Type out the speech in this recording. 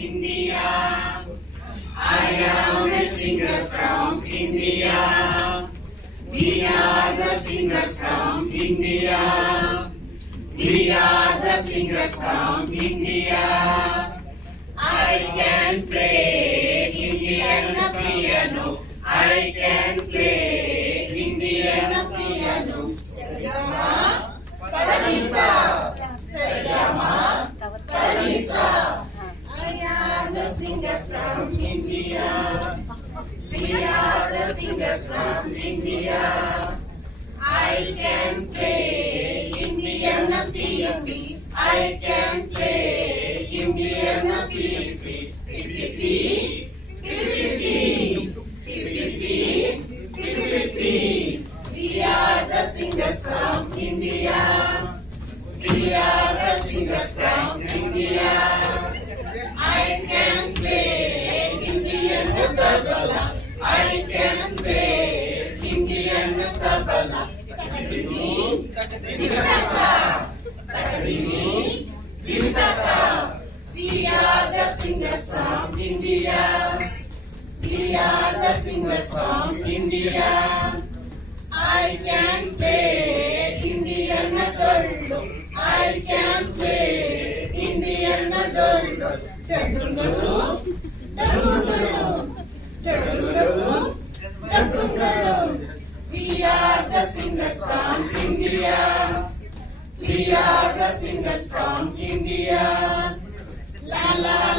India. I am a singer from India. We are the singers from India. We are the singers from India. I can play Indian piano. I can play Indian piano. Sagama, Padanisa, Sagama, Padanisa. I am the singers from India. We are the singers from India. I can play Indian piano. I can play Indian We are the singers from India. We are the singers from India. I can play Indian tabla. I can play Indian tabla. Takadimi, Divitaka, Takadimi, Divitaka. We are the singers from India. We are the singers from India. I can play Indian dollu. I can play Indian dollu. Dadundalu, dadundalu, dadundalu, dadundalu. We are the singers from India. We are the singers from India. La la.